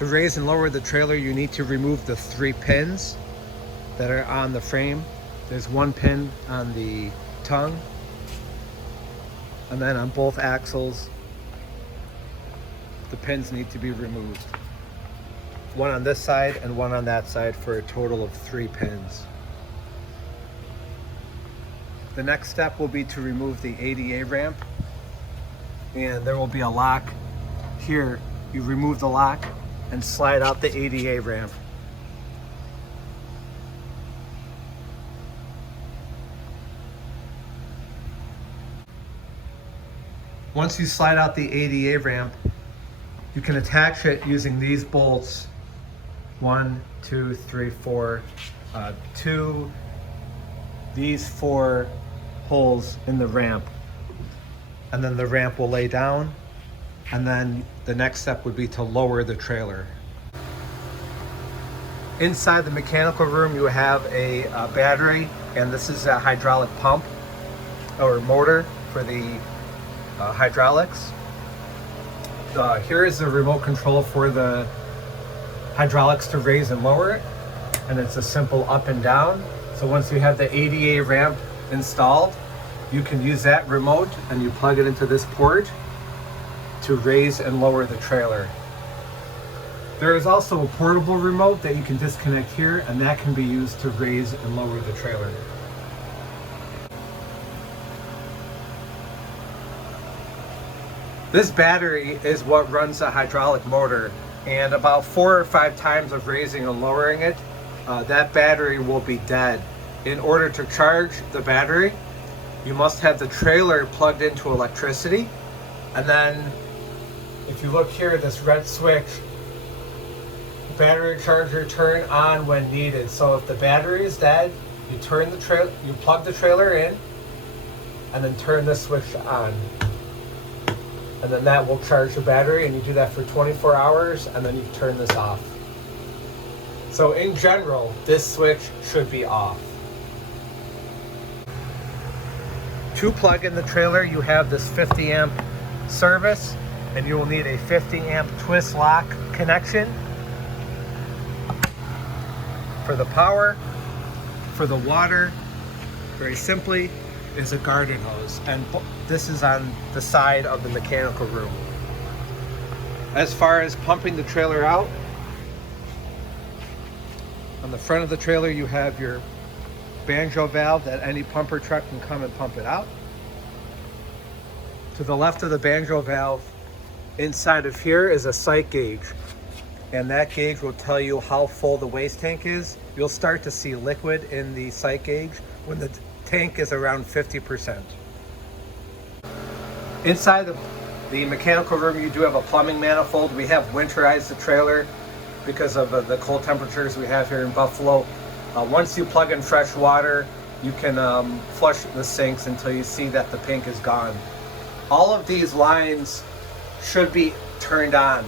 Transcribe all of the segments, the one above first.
To raise and lower the trailer, you need to remove the 3 pins that are on the frame. There's 1 pin on the tongue, and then on both axles, the pins need to be removed. 1 on this side and 1 on that side for a total of 3 pins. The next step will be to remove the ADA ramp, and there will be a lock here. You remove the lock and slide out the ADA ramp. Once you slide out the ADA ramp, you can attach it using these bolts. 1, 2, 3, 4, 2, these 4 holes in the ramp. And then the ramp will lay down, and then the next step would be to lower the trailer. Inside the mechanical room, you have a battery, and this is a hydraulic pump or motor for the hydraulics. Here is the remote control for the hydraulics to raise and lower it, and it's a simple up and down. So once you have the ADA ramp installed, you can use that remote and you plug it into this port to raise and lower the trailer. There is also a portable remote that you can disconnect here, and that can be used to raise and lower the trailer. This battery is what runs the hydraulic motor, and about 4 or 5 times of raising and lowering it, that battery will be dead. In order to charge the battery, you must have the trailer plugged into electricity, and then if you look here, this red switch, battery charger turn on when needed. So if the battery is dead, you plug the trailer in, and then turn this switch on. And then that will charge the battery, and you do that for 24 hours, and then you turn this off. So in general, this switch should be off. To plug in the trailer, you have this 50 amp service, and you will need a 50 amp twist lock connection. For the power, for the water, very simply, is a garden hose, and this is on the side of the mechanical room. As far as pumping the trailer out, on the front of the trailer you have your banjo valve that any pumper truck can come and pump it out. To the left of the banjo valve, inside of here is a sight gauge, and that gauge will tell you how full the waste tank is. You'll start to see liquid in the sight gauge when the tank is around 50%. Inside the mechanical room, you do have a plumbing manifold. We have winterized the trailer because of the cold temperatures we have here in Buffalo. Once you plug in fresh water, you can flush the sinks until you see that the pink is gone. All of these lines should be turned on,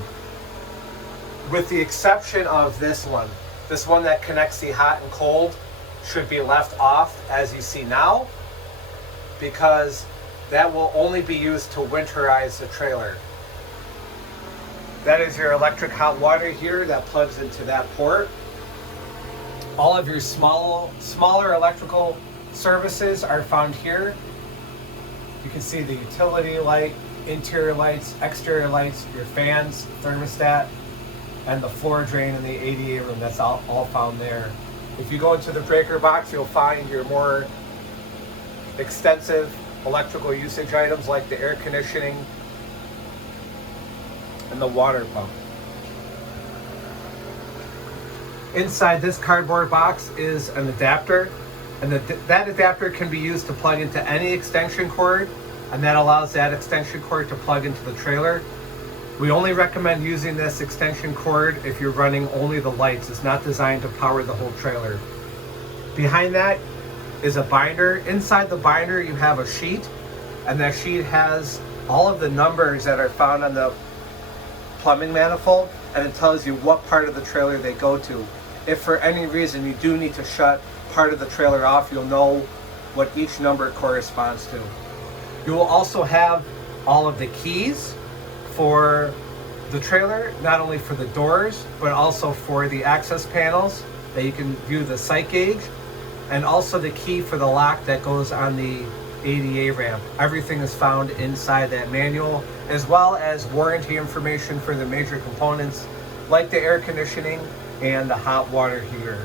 with the exception of this one. This one that connects the hot and cold should be left off, as you see now, because that will only be used to winterize the trailer. That is your electric hot water here that plugs into that port. All of your smaller electrical services are found here. You can see the utility light, interior lights, exterior lights, your fans, thermostat, and the floor drain in the ADA room. That's all found there. If you go into the breaker box, you'll find your more extensive electrical usage items like the air conditioning and the water pump. Inside this cardboard box is an adapter, and that adapter can be used to plug into any extension cord, and that allows that extension cord to plug into the trailer. We only recommend using this extension cord if you're running only the lights. It's not designed to power the whole trailer. Behind that is a binder. Inside the binder you have a sheet, and that sheet has all of the numbers that are found on the plumbing manifold, and it tells you what part of the trailer they go to. If for any reason you do need to shut part of the trailer off, you'll know what each number corresponds to. You will also have all of the keys for the trailer, not only for the doors, but also for the access panels that you can view the sight gauge, and also the key for the lock that goes on the ADA ramp. Everything is found inside that manual, as well as warranty information for the major components like the air conditioning and the hot water heater.